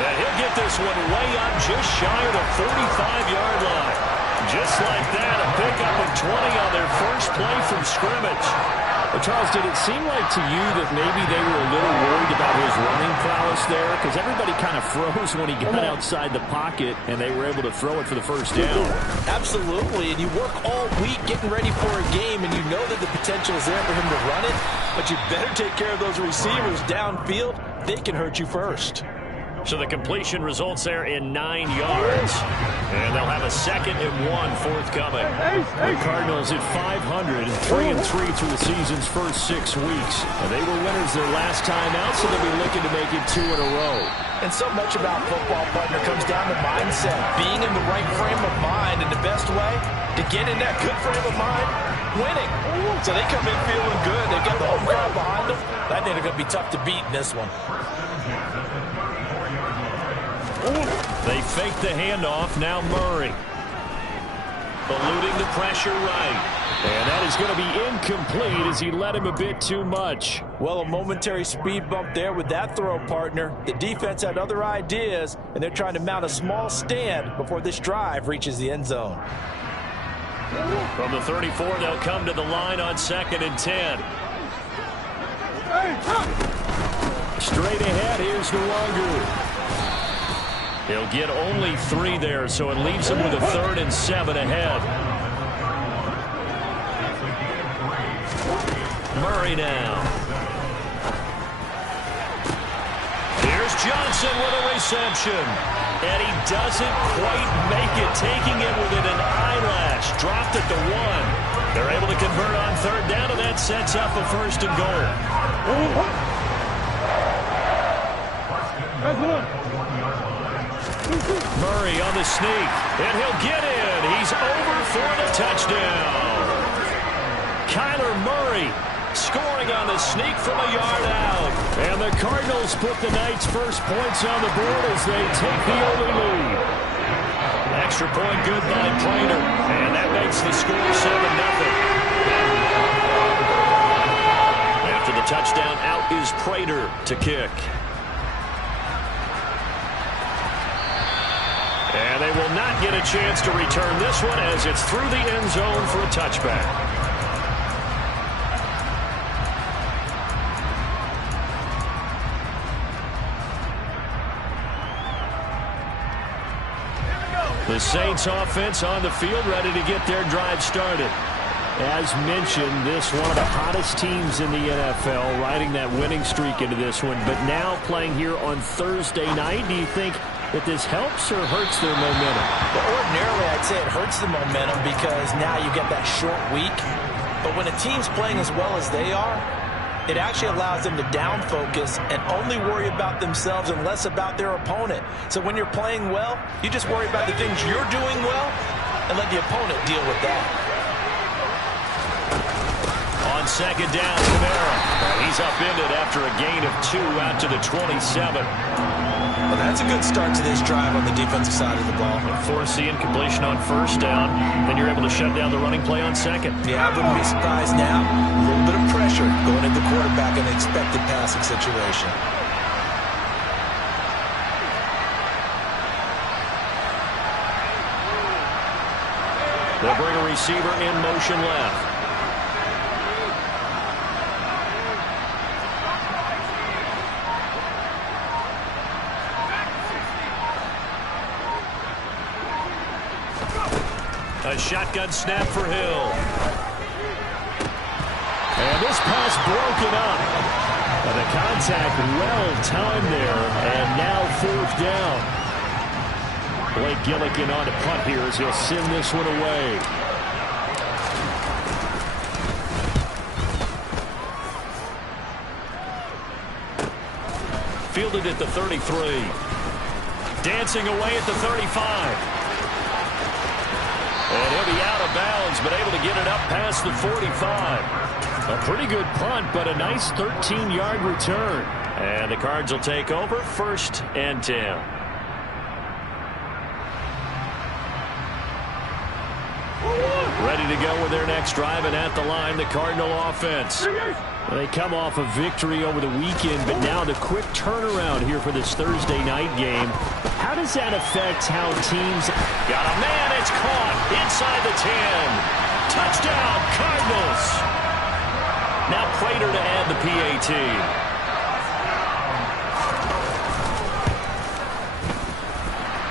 And he'll get this one way up just shy of the 45-yard line. Just like that, a pickup of 20 on their first play from scrimmage. Well, Charles, did it seem like to you that maybe they were a little worried about his running prowess there? Because everybody kind of froze when he got outside the pocket, and they were able to throw it for the first down. Absolutely, and you work all week getting ready for a game, and you know that the potential is there for him to run it, but you better take care of those receivers downfield. They can hurt you first. So the completion results there in 9 yards. And they'll have a 2nd and 1 forthcoming. The Cardinals at 500, 3-3 through the season's first 6 weeks. And they were winners their last time out, so they'll be looking to make it 2 in a row. And so much about football, partner, comes down to mindset. Being in the right frame of mind, and the best way to get in that good frame of mind, winning. So they come in feeling good. They've got the home crowd behind them. I think they're going to be tough to beat in this one. They fake the handoff. Now Murray. Eluding the pressure right. And that is going to be incomplete as he led him a bit too much. Well, a momentary speed bump there with that throw, partner. The defense had other ideas, and they're trying to mount a small stand before this drive reaches the end zone. From the 34, they'll come to the line on 2nd and 10. Straight ahead, here's Nwangu. He'll get only 3 there, so it leaves him with a 3rd and 7 ahead. Murray now. Here's Johnson with a reception. And he doesn't quite make it, taking it within an eyelash. Dropped at the 1. They're able to convert on 3rd down, and that sets up a 1st and goal. Murray on the sneak, and he'll get in. He's over for the touchdown. Kyler Murray scoring on the sneak from a yard out. And the Cardinals put the night's first points on the board as they take the early lead. Extra point good by Prater, and that makes the score 7-0. After the touchdown, out is Prater to kick. And they will not get a chance to return this one as it's through the end zone for a touchback. The Saints offense on the field, ready to get their drive started. As mentioned, this one of the hottest teams in the NFL, riding that winning streak into this one, but now playing here on Thursday night. Do you think that this helps or hurts their momentum? Well, ordinarily, I'd say it hurts the momentum because now you get that short week. But when a team's playing as well as they are, it actually allows them to down focus and only worry about themselves and less about their opponent. So when you're playing well, you just worry about the things you're doing well and let the opponent deal with that. On 2nd down, Kamara. He's upended after a gain of 2 out to the 27. Well, that's a good start to this drive on the defensive side of the ball. Force the incompletion on 1st down, then you're able to shut down the running play on 2nd. Yeah, I wouldn't be surprised now. A little bit of pressure going into the quarterback in an expected passing situation. They'll bring a receiver in motion left. A shotgun snap for Hill. And this pass broken up. And the contact well timed there. And now 4th down. Blake Gillikin on to punt here as he'll send this one away. Fielded at the 33. Dancing away at the 35. And he'll be out of bounds, but able to get it up past the 45. A pretty good punt, but a nice 13-yard return. And the Cards will take over 1st and 10. Ready to go with their next drive, and at the line, the Cardinal offense. They come off a victory over the weekend, but now the quick turnaround here for this Thursday night game. How does that affect how teams... Got a man, it's caught inside the 10. Touchdown, Cardinals. Now Prater to add the PAT.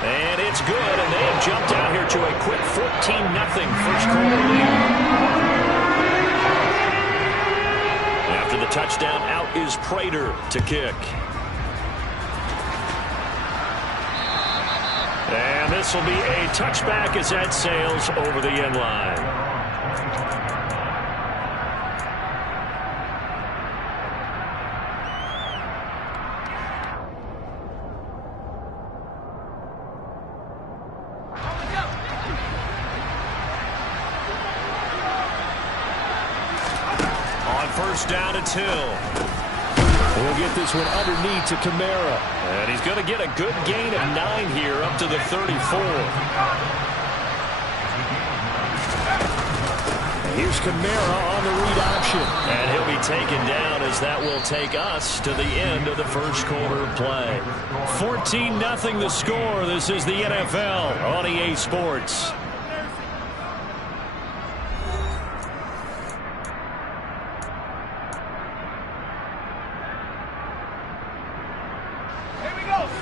And it's good, and they have jumped out here to a quick 14-0 first quarter lead. After the touchdown, out is Prater to kick. And this will be a touchback as that sails over the end line. Down it's Hill. We'll get this one underneath to Kamara. And he's going to get a good gain of 9 here up to the 34. Here's Kamara on the read option. And he'll be taken down as that will take us to the end of the first quarter of play. 14-0 the score. This is the NFL on EA Sports.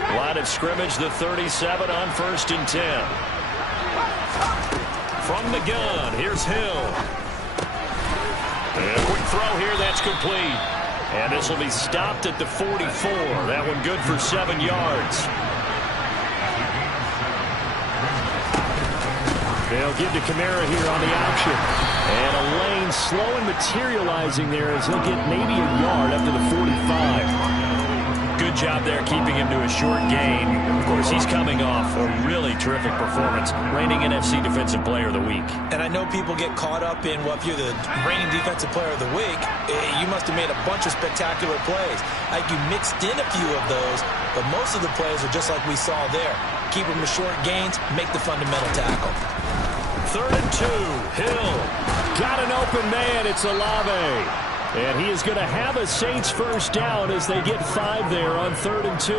Line of scrimmage, the 37 on 1st and 10. From the gun, here's Hill. And a quick throw here, that's complete. And this will be stopped at the 44. That one good for 7 yards. They'll give to Kamara here on the option. And a lane slow and materializing there as he'll get maybe a yard up to the 45. Good job there keeping him to a short gain. Of course, he's coming off a really terrific performance, reigning NFC Defensive Player of the Week. And I know people get caught up in, well, if you're the reigning Defensive Player of the Week, you must have made a bunch of spectacular plays. Like you mixed in a few of those, but most of the plays are just like we saw there. Keep them to short gains, make the fundamental tackle. 3rd and 2, Hill. Got an open man, it's Olave. And he is going to have a Saints first down as they get 5 there on 3rd and 2.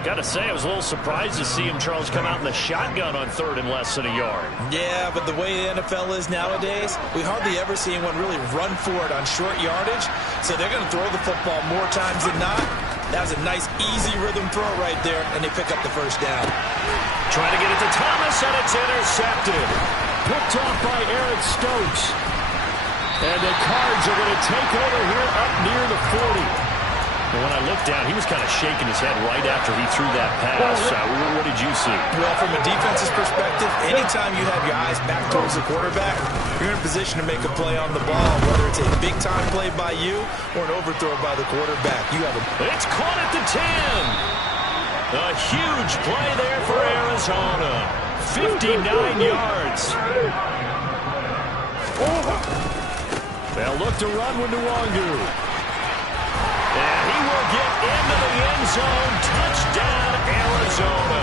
Got to say, I was a little surprised to see him, Charles, come out in the shotgun on 3rd and less than a yard. Yeah, but the way the NFL is nowadays, we hardly ever see anyone really run for it on short yardage. So they're going to throw the football more times than not. That was a nice, easy rhythm throw right there, and they pick up the first down. Trying to get it to Thomas, and it's intercepted. Picked off by Eric Stokes. And the Cards are going to take over here up near the 40. And when I looked down, he was kind of shaking his head right after he threw that pass. What did you see? Well, from a defense's perspective, anytime you have your eyes back towards the quarterback, you're in a position to make a play on the ball, whether it's a big-time play by you or an overthrow by the quarterback. You have a... It's caught at the 10. A huge play there for Arizona. 59 yards. They'll look to run with Nwangu. And he will get into the end zone. Touchdown, Arizona.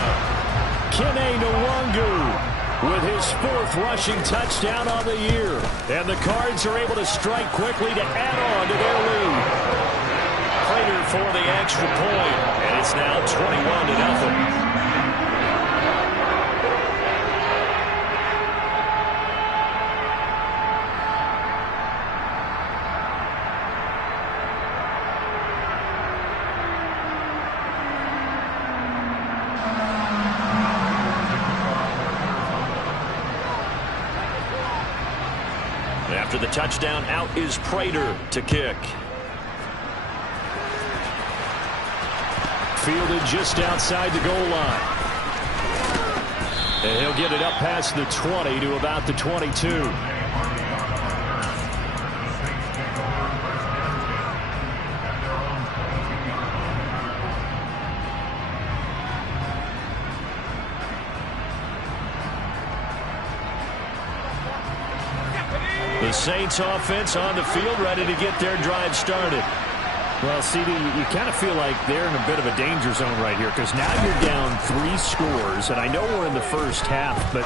Kene Nwangu with his 4th rushing touchdown on the year. And the Cards are able to strike quickly to add on to their lead. Prater for the extra point. And it's now 21-0. After the touchdown, out is Prater to kick. Fielded just outside the goal line. And he'll get it up past the 20 to about the 22. The Saints offense on the field, ready to get their drive started. Well, CD, you kind of feel like they're in a bit of a danger zone right here because now you're down 3 scores, and I know we're in the first half, but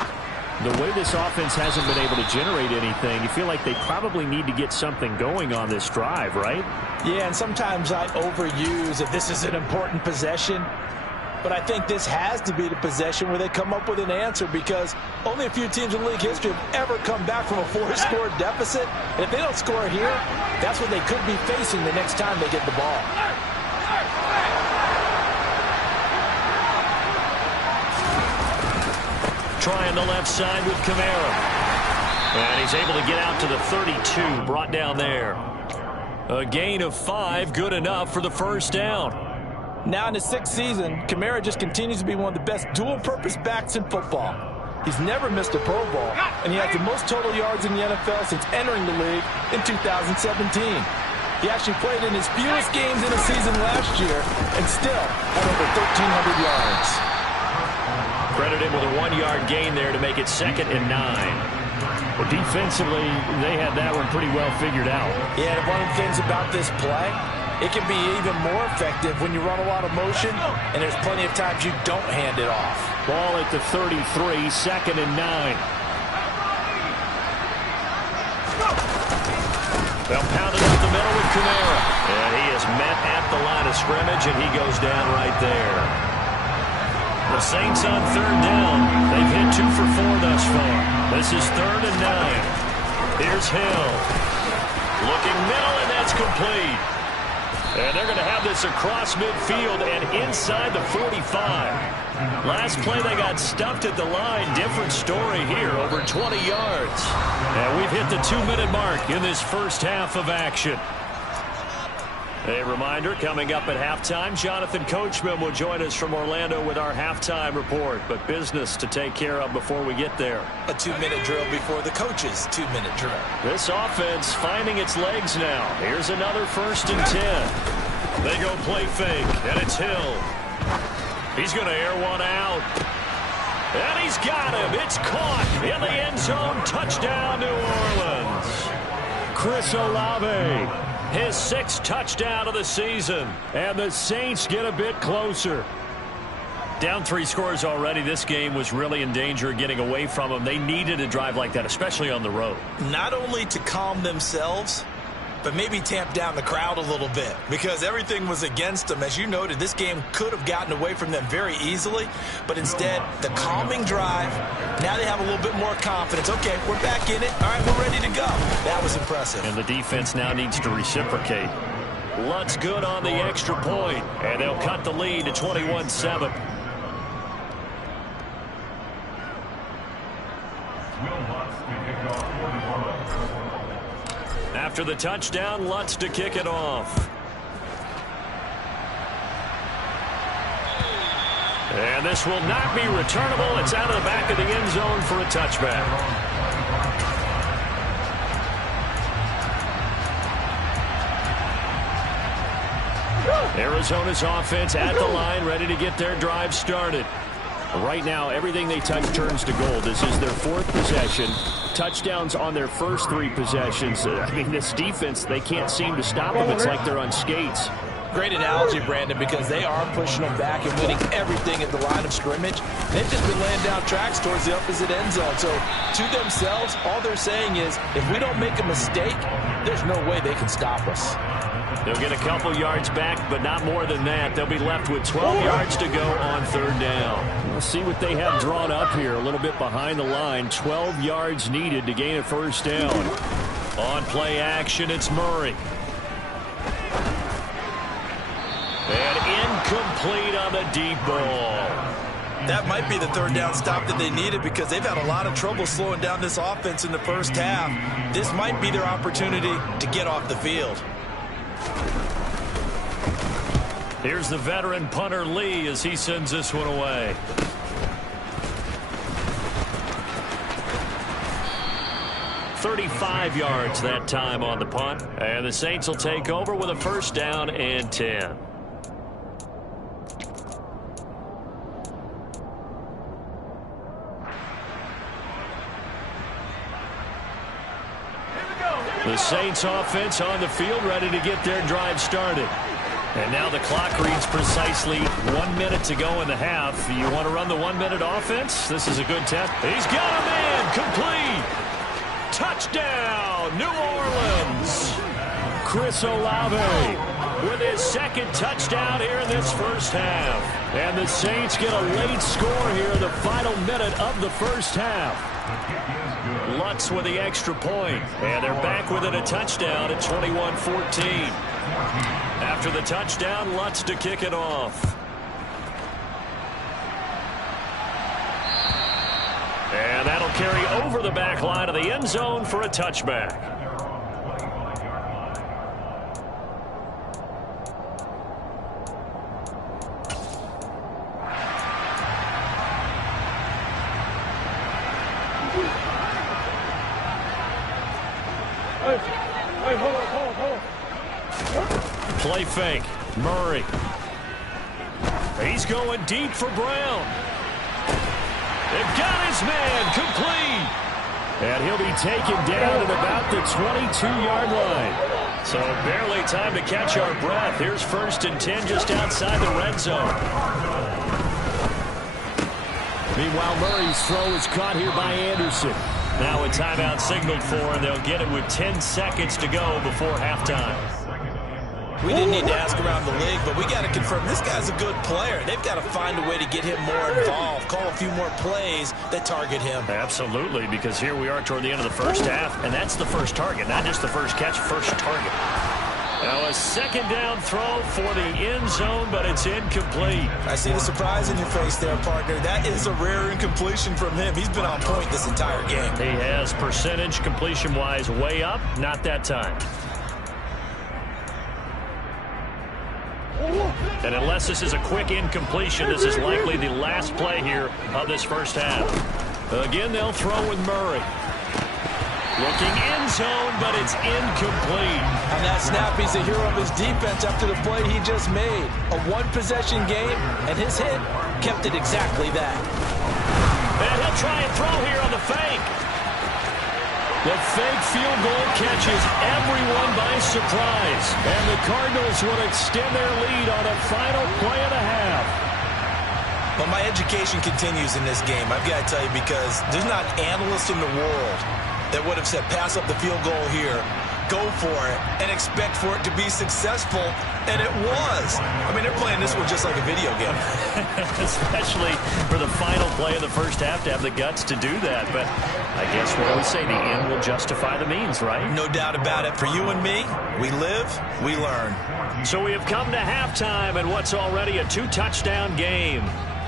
The way this offense hasn't been able to generate anything, you feel like they probably need to get something going on this drive, right? Yeah, and sometimes I overuse if this is an important possession. But I think this has to be the possession where they come up with an answer, because only a few teams in league history have ever come back from a 4-score deficit. And if they don't score here, that's what they could be facing the next time they get the ball. Trying the left side with Kamara. And he's able to get out to the 32, brought down there. A gain of 5, good enough for the first down. Now in his 6th season, Kamara just continues to be one of the best dual-purpose backs in football. He's never missed a Pro Bowl, and he has the most total yards in the NFL since entering the league in 2017. He actually played in his fewest games in a season last year and still had over 1,300 yards. Credited with a 1-yard gain there to make it 2nd and 9. Well, defensively, they had that one pretty well figured out. Yeah, and one of the things about this play, it can be even more effective when you run a lot of motion, and there's plenty of times you don't hand it off. Ball at the 33, 2nd and 9. They'll pound it up the middle with Kamara. And he is met at the line of scrimmage, and he goes down right there. The Saints on 3rd down. They've hit 2 for 4 thus far. This is 3rd and 9. Here's Hill. Looking middle, and that's complete. And they're going to have this across midfield and inside the 45. Last play, they got stuffed at the line. Different story here, over 20 yards. And we've hit the 2-minute mark in this first half of action. A reminder, coming up at halftime, Jonathan Coachman will join us from Orlando with our halftime report. But business to take care of before we get there. A 2-minute drill before the coach's 2-minute drill. This offense finding its legs now. Here's another 1st and 10. They go play fake, and it's Hill. He's going to air one out. And he's got him. It's caught in the end zone. Touchdown, New Orleans. Chris Olave. His 6th touchdown of the season. And the Saints get a bit closer. Down 3 scores already. This game was really in danger of getting away from them. They needed a drive like that, especially on the road. Not only to calm themselves, but maybe tamp down the crowd a little bit, because everything was against them. As you noted, this game could have gotten away from them very easily, but instead, the calming drive, now they have a little bit more confidence. Okay, we're back in it. All right, we're ready to go. That was impressive. And the defense now needs to reciprocate. Lutz good on the extra point, and they'll cut the lead to 21-7. After the touchdown, Lutz to kick it off. And this will not be returnable. It's out of the back of the end zone for a touchback. Arizona's offense at the line, ready to get their drive started. Right now, everything they touch turns to gold. This is their 4th possession. Touchdowns on their first 3 possessions. I mean, this defense, they can't seem to stop them. It's like they're on skates. Great analogy, Brandon, because they are pushing them back and winning everything at the line of scrimmage. They've just been laying down tracks towards the opposite end zone. So, to themselves, all they're saying is, if we don't make a mistake, there's no way they can stop us. They'll get a couple yards back, but not more than that. They'll be left with 12 yards to go on 3rd down. We'll see what they have drawn up here. A little bit behind the line. 12 yards needed to gain a 1st down. On play action, it's Murray. And incomplete on the deep ball. That might be the 3rd down stop that they needed, because they've had a lot of trouble slowing down this offense in the first half. This might be their opportunity to get off the field. Here's the veteran punter Lee as he sends this one away. "35 yards that time on the punt. And the Saints will take over with a 1st down and 10. The Saints offense on the field, ready to get their drive started. And now the clock reads precisely 1 minute to go in the half. You want to run the 1 minute offense? This is a good test. He's got a man complete. Touchdown, New Orleans. Chris Olave with his second touchdown here in this first half. And the Saints get a late score here in the final minute of the first half. Lutz with the extra point. And they're back within a touchdown at 21-14. After the touchdown, Lutz to kick it off. And that'll carry over the back line of the end zone for a touchback. Play fake. Murray. He's going deep for Brown. They've got his man complete. And he'll be taken down at about the 22-yard line. So barely time to catch our breath. Here's 1st and 10 just outside the red zone. Meanwhile, Murray's throw is caught here by Anderson. Now a timeout signaled for, and they'll get it with 10 seconds to go before halftime. We didn't need to ask around the league, but we got to confirm this guy's a good player. They've got to find a way to get him more involved, call a few more plays that target him. Absolutely, because here we are toward the end of the first half, and that's the first target, not just the first catch, first target. Now a second down throw for the end zone, but it's incomplete. I see the surprise in your face there, partner. That is a rare incompletion from him. He's been on point this entire game. He has percentage completion-wise way up, not that time. And unless this is a quick incompletion, this is likely the last play here of this first half. Again, they'll throw with Murray. Looking end zone, but it's incomplete. On that snap, he's the hero of his defense after the play he just made. A one-possession game, and his hit kept it exactly that. And he'll try and throw here on the fake. The fake field goal catches everyone by surprise. And the Cardinals will extend their lead on a final play and a half. But my education continues in this game, I've got to tell you, because there's not an analyst in the world that would have said pass up the field goal here, go for it, and expect for it to be successful, and it was. I mean, they're playing this one just like a video game. Especially for the final play of the first half to have the guts to do that. But I guess what do we say? The end will justify the means, right? No doubt about it. For you and me, we live, we learn. So we have come to halftime in what's already a 2-touchdown game.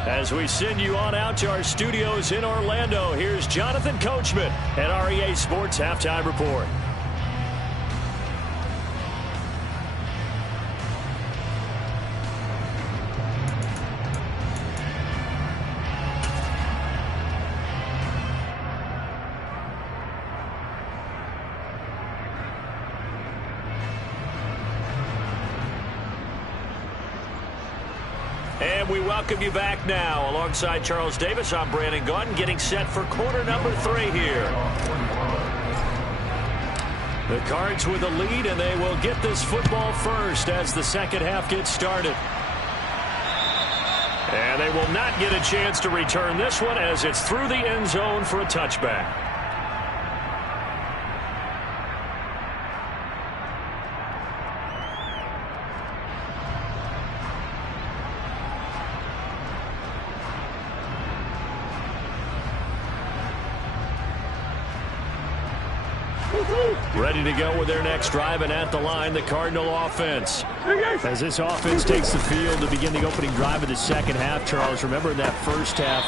As we send you on out to our studios in Orlando, here's Jonathan Coachman at REA Sports Halftime Report. And we welcome you back now. Alongside Charles Davis, I'm Brandon Gaudin, getting set for quarter number 3 here. The Cards with a lead, and they will get this football first as the second half gets started. And they will not get a chance to return this one as it's through the end zone for a touchback. Ready to go with their next drive, and at the line, the Cardinal offense. As this offense takes the field to begin the opening drive of the second half, Charles, remember in that first half,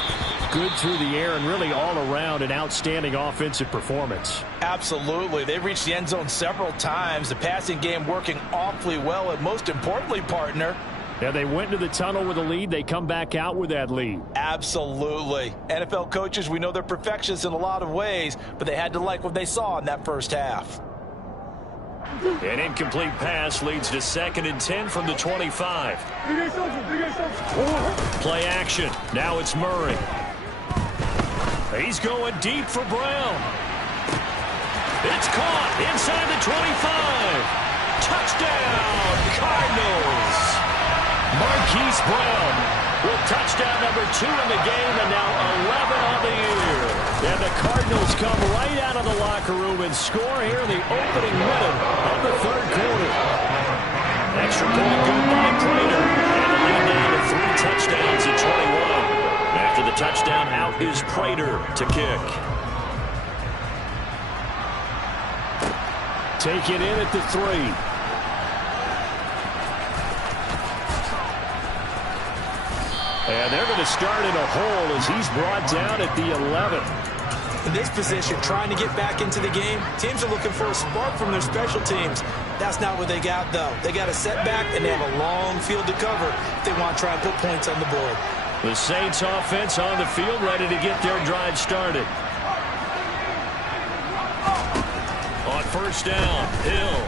good through the air and really all around an outstanding offensive performance. Absolutely. They've reached the end zone several times. The passing game working awfully well, and most importantly, partner, Yeah, they went into the tunnel with a lead. They come back out with that lead. absolutely. NFL coaches, we know they're perfectionists in a lot of ways, but they had to like what they saw in that first half. An incomplete pass leads to 2nd and 10 from the 25. Play action. Now it's Murray. He's going deep for Brown. It's caught inside the 25. Touchdown, Cardinals! Marquise Brown with touchdown number 2 in the game, and now 11 on the year. And the Cardinals come right out of the locker room and score here in the opening minute of the third quarter. Extra point good by Prater. And the lead down to 3 touchdowns at 21. After the touchdown, out is Prater to kick. Take it in at the 3. And they're going to start in a hole as he's brought down at the 11. In this position, trying to get back into the game, teams are looking for a spark from their special teams. That's not what they got, though. They got a setback, and they have a long field to cover if they want to try and put points on the board. The Saints offense on the field, ready to get their drive started. On first down, Hill.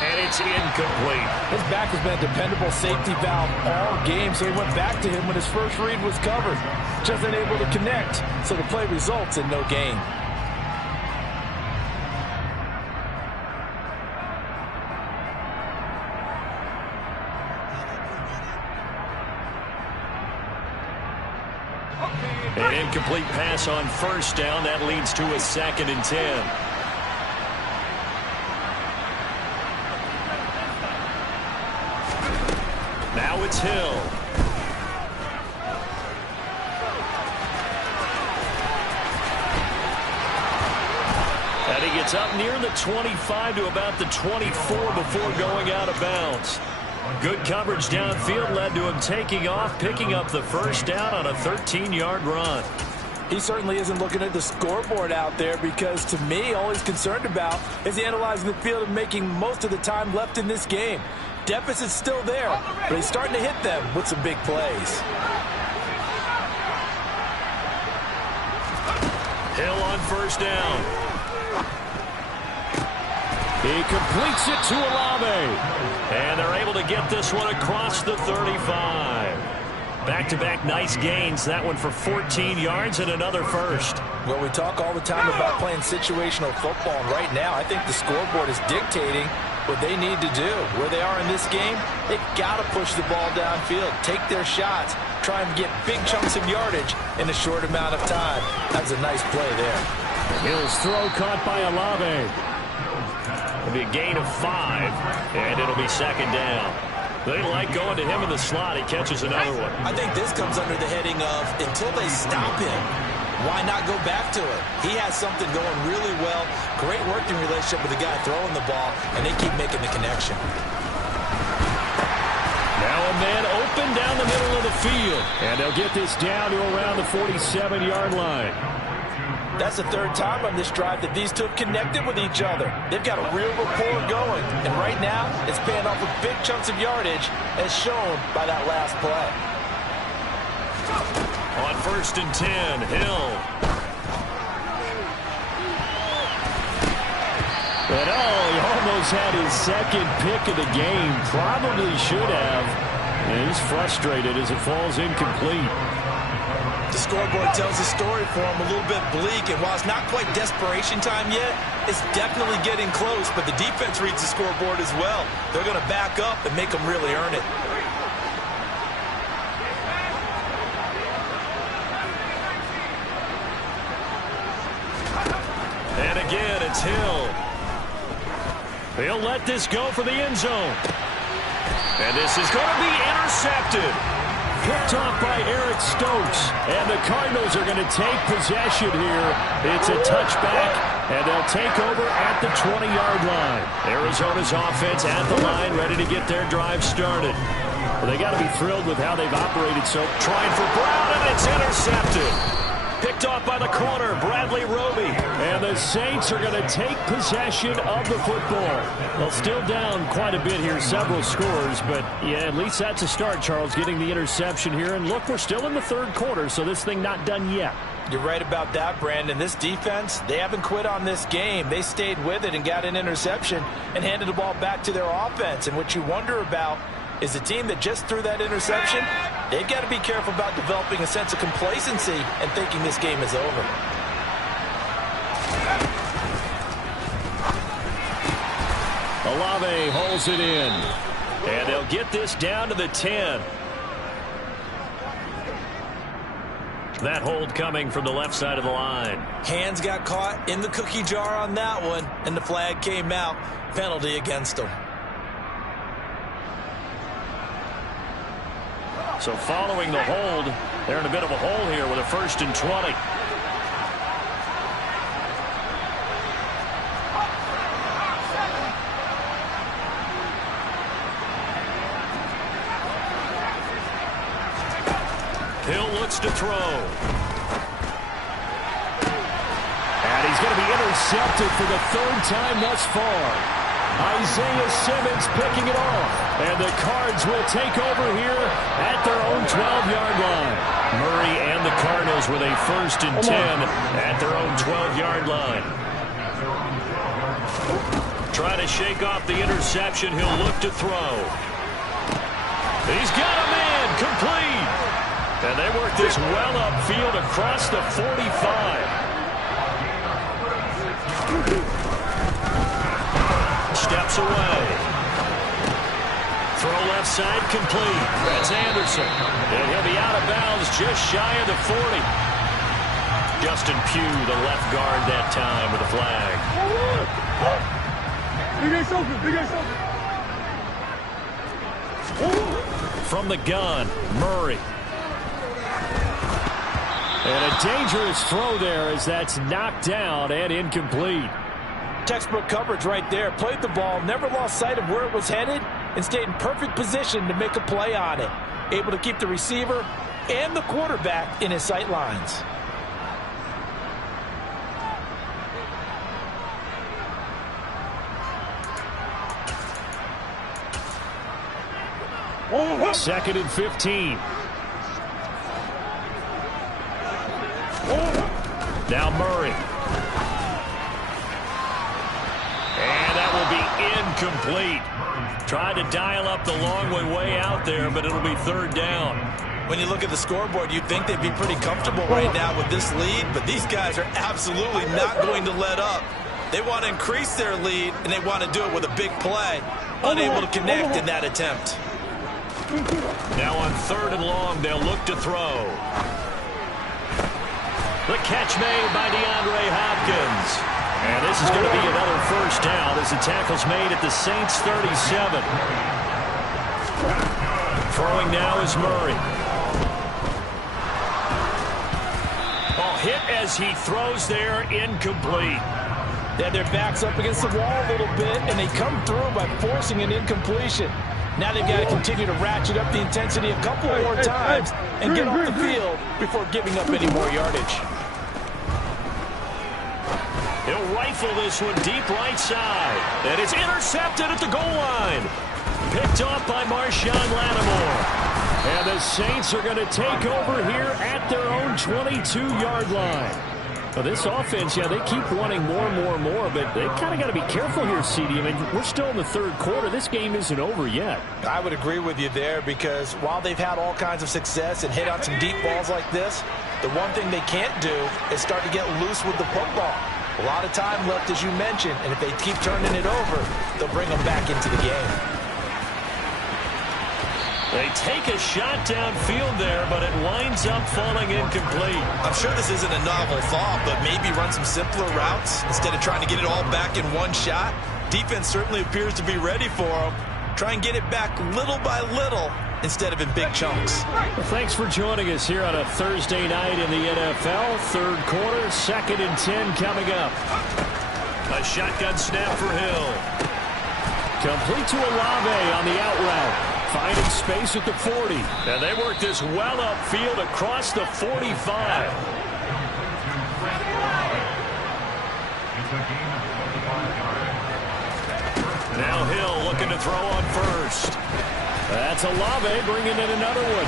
And it's incomplete. His back has been a dependable safety valve all game, so he went back to him when his first read was covered. Just unable to connect, so the play results in no gain. An incomplete pass on first down. That leads to a 2nd and 10. Now it's Hill. And he gets up near the 25 to about the 24 before going out of bounds. Good coverage downfield led to him taking off, picking up the first down on a 13-yard run. He certainly isn't looking at the scoreboard out there because, to me, all he's concerned about is analyzing the field and making most of the time left in this game. Deficit's still there, but he's starting to hit them with some big plays. Hill on first down. He completes it to Olave. And they're able to get this one across the 35. Back-to-back nice gains. That one for 14 yards and another first. Well, we talk all the time about playing situational football, and right now I think the scoreboard is dictating what they need to do. Where they are in this game, they've got to push the ball downfield, take their shots, try and get big chunks of yardage in a short amount of time. That's a nice play there. Hill's throw caught by Olave. It'll be a gain of 5, and it'll be 2nd down. They like going to him in the slot. He catches another one. I think this comes under the heading of until they stop him, why not go back to it? He has something going really well. Great working relationship with the guy throwing the ball, and they keep making the connection. Now a man open down the middle of the field. And they'll get this down to around the 47-yard line. That's the 3rd time on this drive that these two have connected with each other. They've got a real rapport going. And right now, it's paying off with big chunks of yardage, as shown by that last play. On 1st and 10, Hill. But he almost had his 2nd pick of the game. Probably should have. And he's frustrated as it falls incomplete. The scoreboard tells a story for him, a little bit bleak, and while it's not quite desperation time yet, it's definitely getting close, but the defense reads the scoreboard as well. They're going to back up and make them really earn it. And again, it's Hill. He'll let this go for the end zone. And this is going to be intercepted. Picked off by Eric Stokes. And the Cardinals are going to take possession here. It's a touchback, and they'll take over at the 20-yard line. Arizona's offense at the line, ready to get their drive started. Well, they got to be thrilled with how they've operated so. Trying for Brown, and it's intercepted. Picked off by the corner, Bradley Roby. And the Saints are going to take possession of the football. Well, still down quite a bit here, several scores, but yeah, at least that's a start, Charles, getting the interception here. And look, we're still in the 3rd quarter, so this thing not done yet. You're right about that, Brandon. This defense, they haven't quit on this game. They stayed with it and got an interception and handed the ball back to their offense. And what you wonder about is the team that just threw that interception, they've got to be careful about developing a sense of complacency and thinking this game is over. Olave holds it in. And they'll get this down to the 10. That hold coming from the left side of the line. Hands got caught in the cookie jar on that one, and the flag came out. Penalty against them. So following the hold, they're in a bit of a hole here with a 1st and 20. Hill looks to throw. And he's going to be intercepted for the 3rd time thus far. Isaiah Simmons picking it off. And the Cards will take over here at their own 12-yard line. Murray and the Cardinals with a 1st and 10 at their own 12-yard line. Trying to shake off the interception. He'll look to throw. He's got a man complete. And they work this well upfield across the 45. Steps away. Throw left side complete. That's Anderson. And he'll be out of bounds just shy of the 40. Justin Pugh, the left guard that time with the flag. From the gun, Murray. And a dangerous throw there as that's knocked down and incomplete. Textbook coverage right there. Played the ball, never lost sight of where it was headed, and stayed in perfect position to make a play on it. Able to keep the receiver and the quarterback in his sight lines. Second and 15. Now Murray. And that will be incomplete. Tried to dial up the long way out there, but it'll be 3rd down. When you look at the scoreboard, you'd think they'd be pretty comfortable right now with this lead, but these guys are absolutely not going to let up. They want to increase their lead, and they want to do it with a big play. Unable to connect in that attempt. Now on 3rd and long, they'll look to throw. The catch made by DeAndre Hopkins. And this is going to be another 1st down as the tackle's made at the Saints' 37. Throwing now is Murray. Oh, hit as he throws there, incomplete. They had their backs up against the wall a little bit, and they come through by forcing an incompletion. Now they've got to continue to ratchet up the intensity a couple more times and get off the field before giving up any more yardage. He'll rifle this one deep right side. And it's intercepted at the goal line. Picked off by Marshawn Lattimore. And the Saints are going to take over here at their own 22-yard line. Well, this offense, yeah, they keep wanting more, but they kind of got to be careful here, CD. I mean, we're still in the 3rd quarter. This game isn't over yet. I would agree with you there because while they've had all kinds of success and hit on some deep balls like this, the one thing they can't do is start to get loose with the football. A lot of time left, as you mentioned, and if they keep turning it over, they'll bring them back into the game. They take a shot downfield there, but it winds up falling incomplete. I'm sure this isn't a novel thought, but maybe run some simpler routes instead of trying to get it all back in one shot. Defense certainly appears to be ready for them. Try and get it back little by little instead of in big chunks. Well, thanks for joining us here on a Thursday night in the NFL. 3rd quarter, 2nd and 10 coming up. A shotgun snap for Hill. Complete to Olave on the out route. Finding space at the 40. And they work this well upfield across the 45. Now Hill looking to throw on 1st. That's Olave bringing in another one.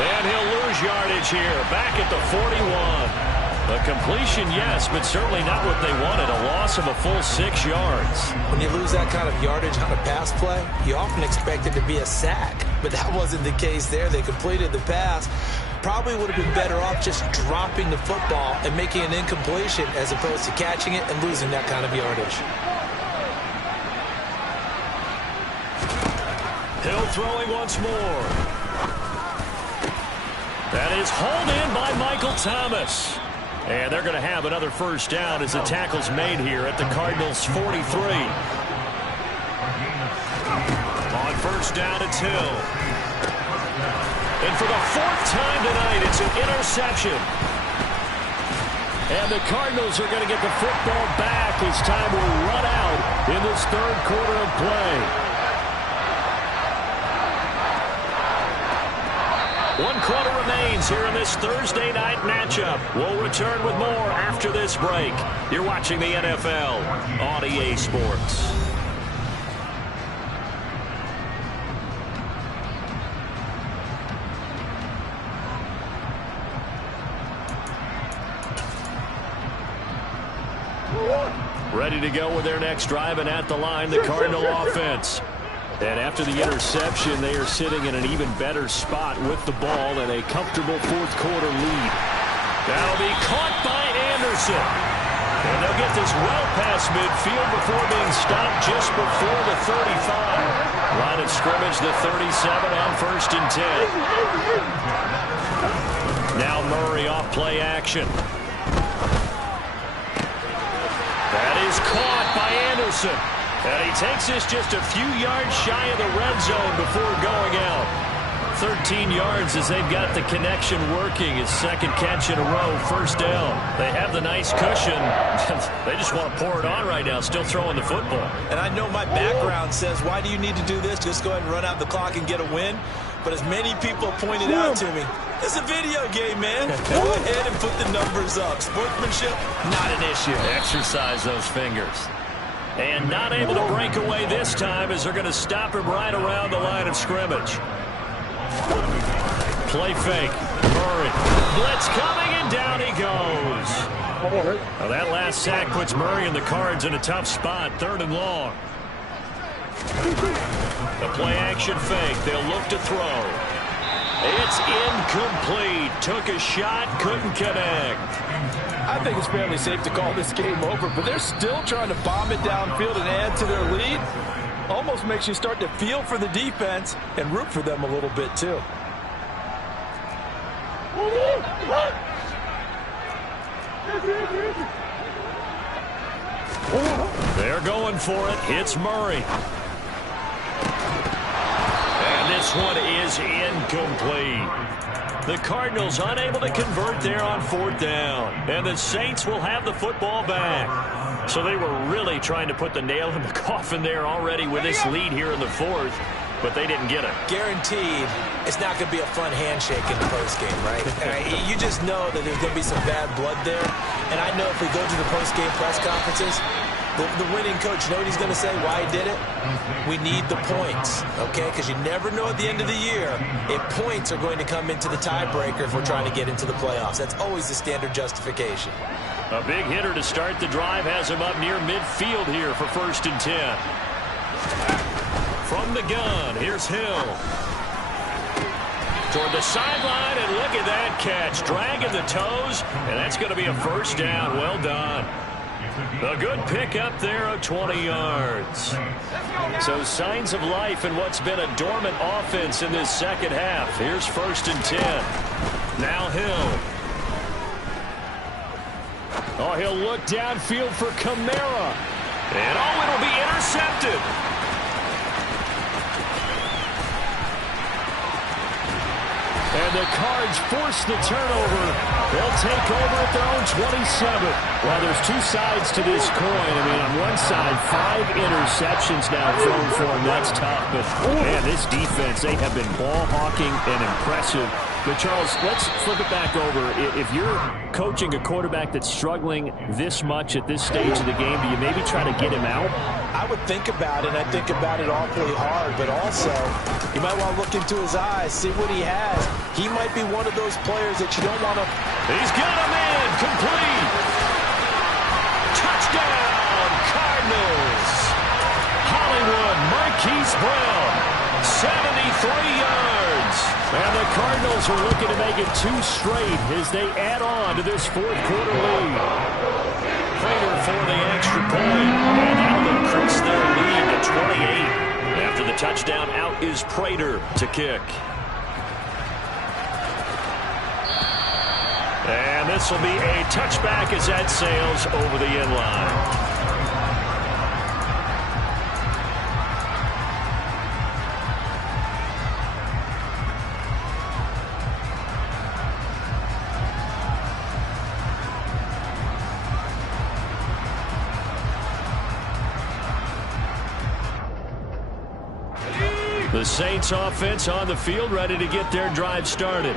And he'll lose yardage here. Back at the 41. A completion, yes, but certainly not what they wanted. A loss of a full 6 yards. When you lose that kind of yardage on a pass play, you often expect it to be a sack. But that wasn't the case there. They completed the pass. Probably would have been better off just dropping the football and making an incompletion as opposed to catching it and losing that kind of yardage. Hill throwing once more. That is hauled in by Michael Thomas. And they're going to have another first down as the tackle's made here at the Cardinals' 43. On first down, it's Hill. And for the fourth time tonight, it's an interception. And the Cardinals are going to get the football back as time will run out in this third quarter of play. 1 quarter remains here in this Thursday night matchup. We'll return with more after this break. You're watching the NFL on EA Sports. Ready to go with their next drive, and at the line, the Cardinal offense. And after the interception, they are sitting in an even better spot with the ball and a comfortable fourth quarter lead. That'll be caught by Anderson. And they'll get this well past midfield before being stopped just before the 35. Line of scrimmage, the 37 on first and 10. Now Murray off play action. That is caught by Anderson. And he takes this just a few yards shy of the red zone before going out. 13 yards as they've got the connection working. His second catch in a row, first down. They have the nice cushion. They just want to pour it on right now, still throwing the football. And I know my background says, why do you need to do this? Just go ahead and run out the clock and get a win. But as many people pointed out to me, it's a video game, man. Go ahead and put the numbers up. Sportsmanship, not an issue. Exercise those fingers. And not able to break away this time as they're going to stop him right around the line of scrimmage. Play fake. Murray. Blitz coming, and down he goes. Now that last sack puts Murray and the Cards in a tough spot. 3rd and long. The play action fake. They'll look to throw. It's incomplete. Took a shot, couldn't connect. I think it's fairly safe to call this game over, but they're still trying to bomb it downfield and add to their lead. Almost makes you start to feel for the defense and root for them a little bit too. They're going for it. It's Murray. And this one is incomplete. The Cardinals unable to convert there on 4th down. And the Saints will have the football back. So they were really trying to put the nail in the coffin there already with this lead here in the 4th. But they didn't get it. Guaranteed, it's not going to be a fun handshake in the postgame, right? You just know that there's going to be some bad blood there. And I know if we go to the postgame press conferences, the winning coach, you know what he's going to say, why he did it? We need the points, okay? Because you never know at the end of the year if points are going to come into the tiebreaker if we're trying to get into the playoffs. That's always the standard justification. A big hitter to start the drive has him up near midfield here for 1st and 10. From the gun, here's Hill. Toward the sideline, and look at that catch. Dragging the toes, and that's going to be a first down. Well done. A good pickup there of 20 yards. So signs of life in what's been a dormant offense in this second half. Here's 1st and 10. Now Hill. Oh, he'll look downfield for Kamara. And it'll be intercepted. And the Cards force the turnover. They'll take over at their own 27. Well, there's two sides to this coin. I mean, on one side, 5 interceptions now thrown for them. That's tough. But, man, this defense, they have been ball hawking and impressive. But, Charles, let's flip it back over. If you're coaching a quarterback that's struggling this much at this stage of the game, do you maybe try to get him out? I would think about it, and I think about it awfully hard. But also, you might want to look into his eyes, see what he has. He might be one of those players that you don't want to... He's got him in. Complete. Touchdown, Cardinals. Hollywood Marquise Brown, 73 yards. And the Cardinals are looking to make it 2 straight as they add on to this 4th quarter lead. Prater for the extra point. And that'll increase their lead to 28. After the touchdown, out is Prater to kick. And this will be a touchback as that sails over the end line. The Saints offense on the field, ready to get their drive started.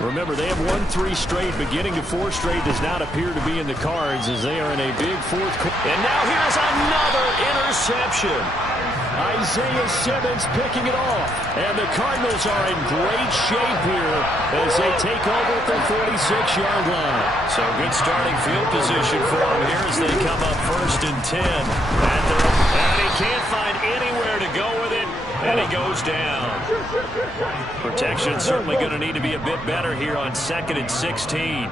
Remember, they have won 3 straight. Beginning to 4 straight does not appear to be in the cards as they are in a big fourth quarter. And now here's another interception. Isaiah Simmons picking it off. And the Cardinals are in great shape here as they take over at the 46-yard line. So good starting field position for them here as they come up 1st and 10. And he can't find anywhere to go with it. And he goes down. Protection certainly going to need to be a bit better here on 2nd and 16.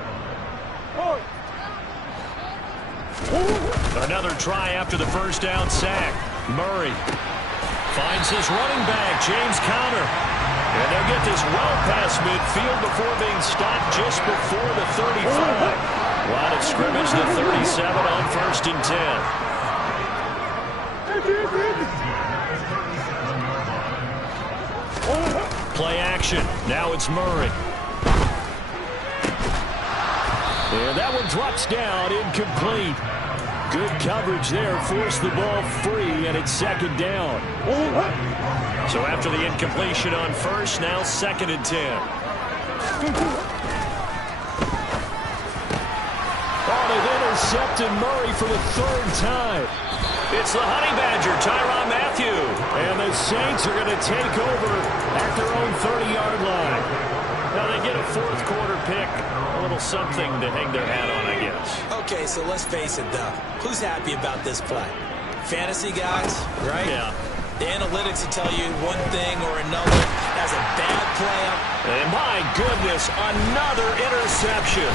Another try after the first down sack. Murray finds his running back, James Conner. And they'll get this well past midfield before being stopped just before the 35. Line of scrimmage, the 37 on 1st and 10. Play action. Now it's Murray. And that one drops down, incomplete. Good coverage there, forced the ball free, and it's 2nd down. So after the incompletion on 1st, now 2nd and 10. Oh, they've intercepted Murray for the 3rd time. It's the Honey Badger, Tyrann Mathieu. And the Saints are going to take over at their own 30-yard line. Now they get a 4th quarter pick. A little something to hang their hat on, I guess. Okay, so let's face it, though. Who's happy about this play? Fantasy guys, right? Yeah. The analytics will tell you one thing or another. As a bad play. And my goodness, another interception.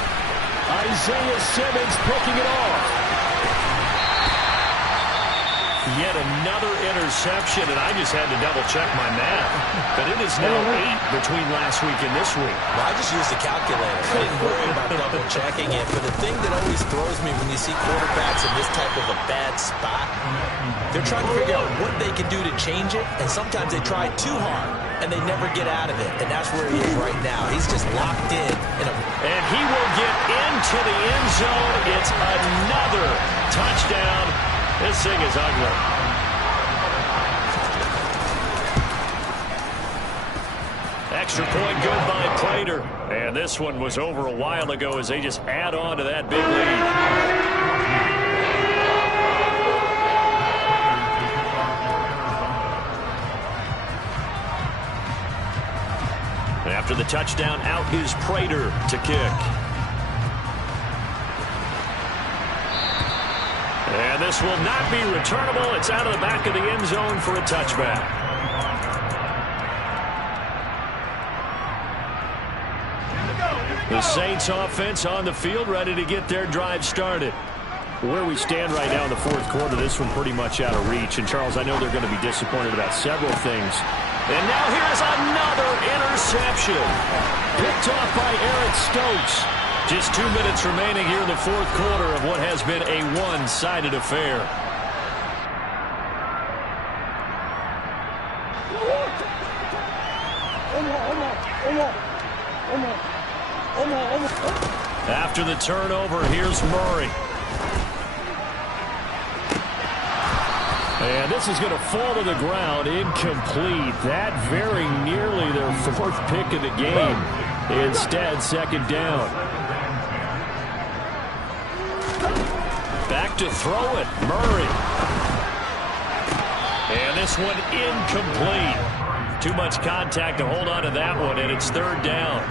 Isaiah Simmons picking it off. Yet another interception, and I just had to double-check my math. But it is now 8 between last week and this week. Well, I just used a calculator. I didn't worry about double-checking it. But the thing that always throws me when you see quarterbacks in this type of a bad spot, they're trying to figure out what they can do to change it, and sometimes they try too hard, and they never get out of it. And that's where he is right now. He's just locked in. And he will get into the end zone. It's another touchdown. This thing is ugly. Extra point good by Prater. And this one was over a while ago as they just add on to that big lead. After the touchdown, out is Prater to kick. And this will not be returnable. It's out of the back of the end zone for a touchback. The Saints offense on the field, ready to get their drive started. Where we stand right now in the 4th quarter, this one pretty much out of reach. And, Charles, I know they're going to be disappointed about several things. And now here's another interception. Picked off by Eric Stokes. Just 2 minutes remaining here in the 4th quarter of what has been a one-sided affair. After the turnover, here's Murray. And this is going to fall to the ground, incomplete. That very nearly their 4th pick of the game. Instead, 2nd down. Back to throw it, Murray. And this one incomplete. Too much contact to hold on to that one, and it's 3rd down.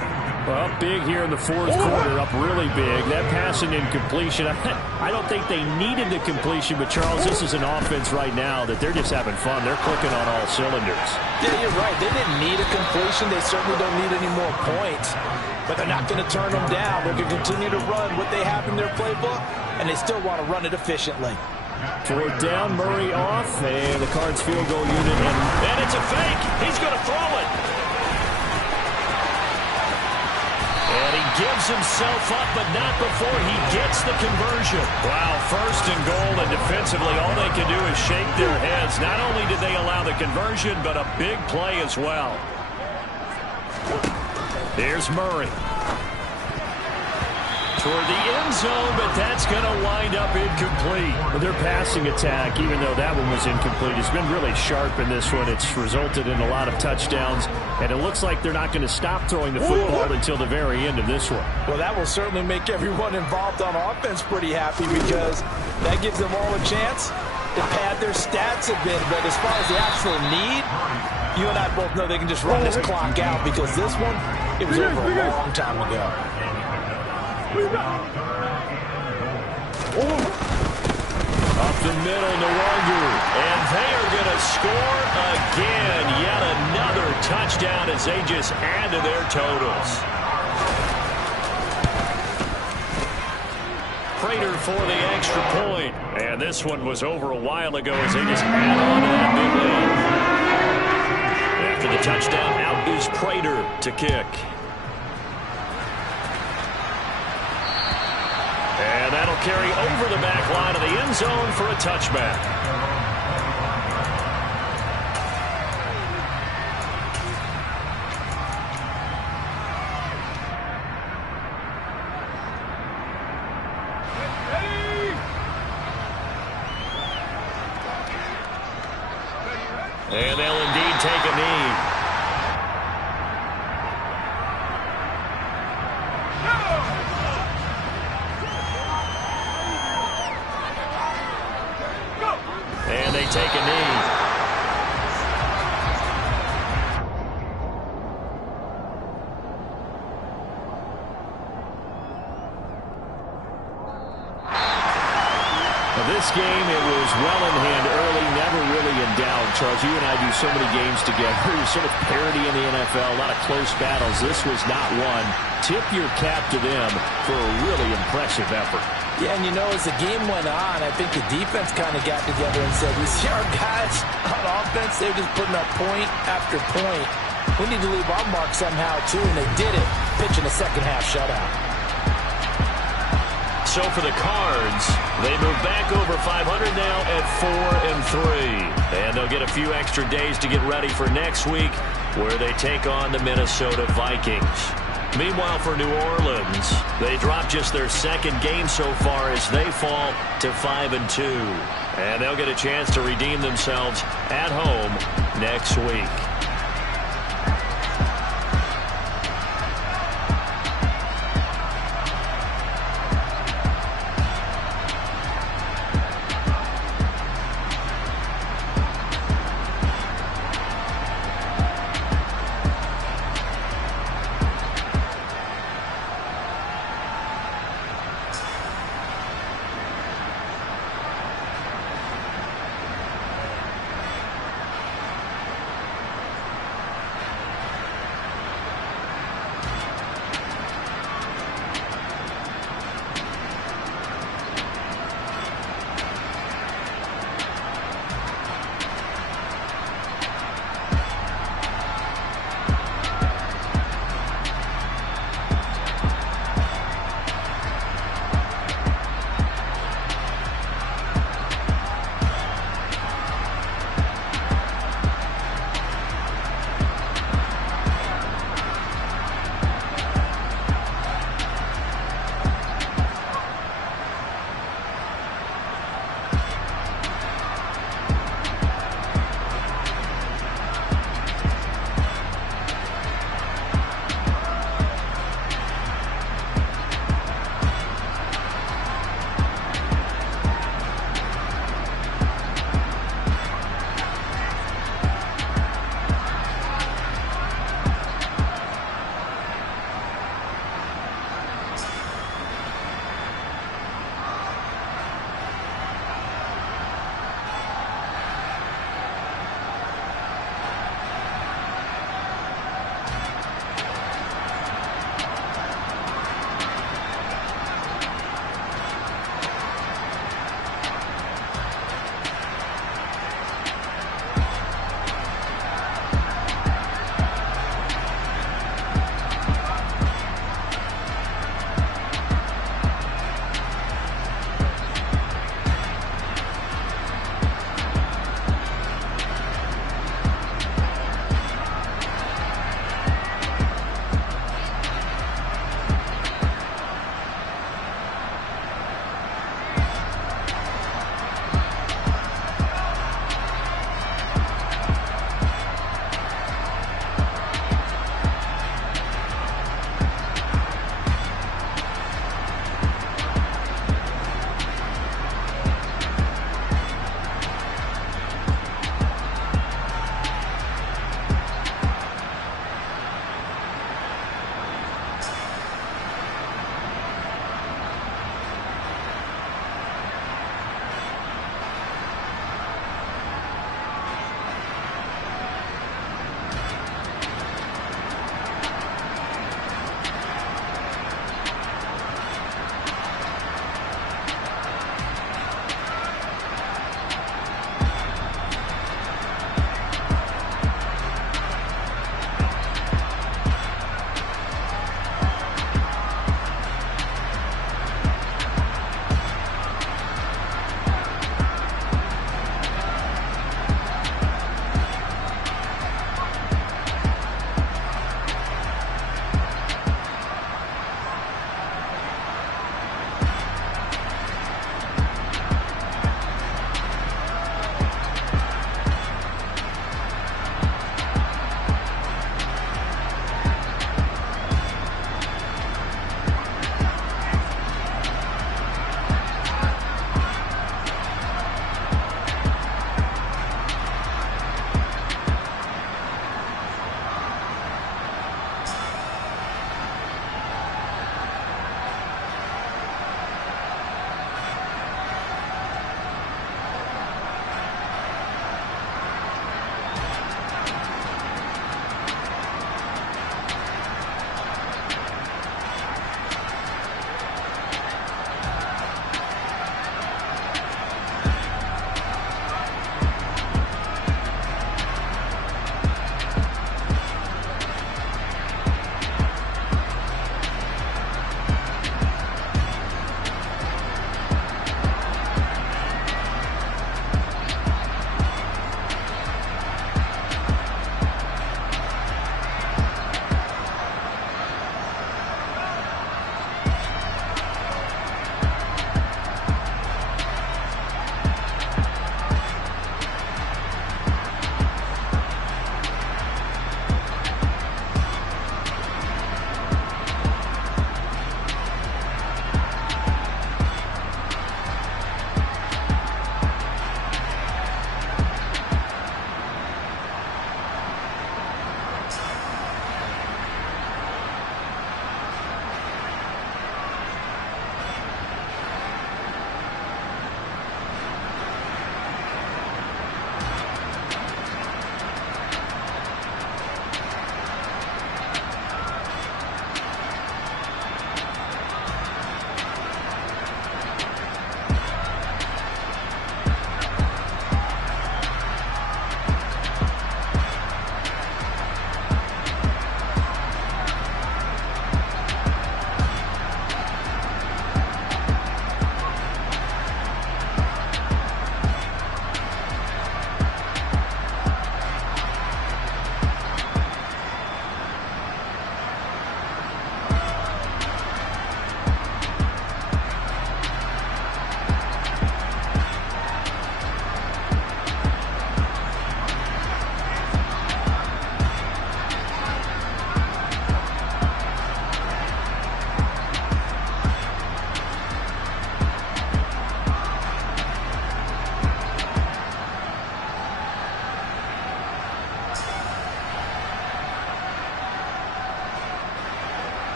Well, big here in the 4th quarter, up really big. That pass and incompletion, I don't think they needed the completion, but, Charles, this is an offense right now that they're just having fun. They're clicking on all cylinders. Yeah, you're right. They didn't need a completion. They certainly don't need any more points. But they're not going to turn them down. They're going to continue to run what they have in their playbook, and they still want to run it efficiently. Fourth down, Murray off, and the Cards field goal unit. And it's a fake. He's going to throw it. And he gives himself up, but not before he gets the conversion. Wow, first and goal, and defensively, all they can do is shake their heads. Not only did they allow the conversion, but a big play as well. Here's Murray. Toward the end zone, but that's going to wind up incomplete. Their passing attack, even though that one was incomplete, has been really sharp in this one. It's resulted in a lot of touchdowns, and it looks like they're not going to stop throwing the football until the very end of this one. Well, that will certainly make everyone involved on offense pretty happy because that gives them all a chance to pad their stats a bit. But as far as the actual need, you and I both know they can just run this clock out because this one, it was over a long time ago. Up the middle, no longer. And they are going to score again. Yet another touchdown as they just add to their totals. Prater for the extra point. And this one was over a while ago as they just add on to that big lead. After the touchdown, out is Prater to kick. And that'll carry over the back line of the end zone for a touchback. And they'll indeed take a knee. And they take a knee. Now this game, it was well in hand early, never really in doubt. Charles, you and I do so many games together. There's so much parity in the NFL, a lot of close battles. This was not one. Tip your cap to them for a really impressive effort. Yeah, and you know, as the game went on, I think the defense kind of got together and said, we see our guys on offense, they're just putting up point after point. We need to leave our mark somehow, too, and they did it, pitching a second-half shutout. So for the Cards, they move back over 500 now at 4-3. And they'll get a few extra days to get ready for next week, where they take on the Minnesota Vikings. Meanwhile, for New Orleans, they drop just their second game so far as they fall to 5-2. And they'll get a chance to redeem themselves at home next week.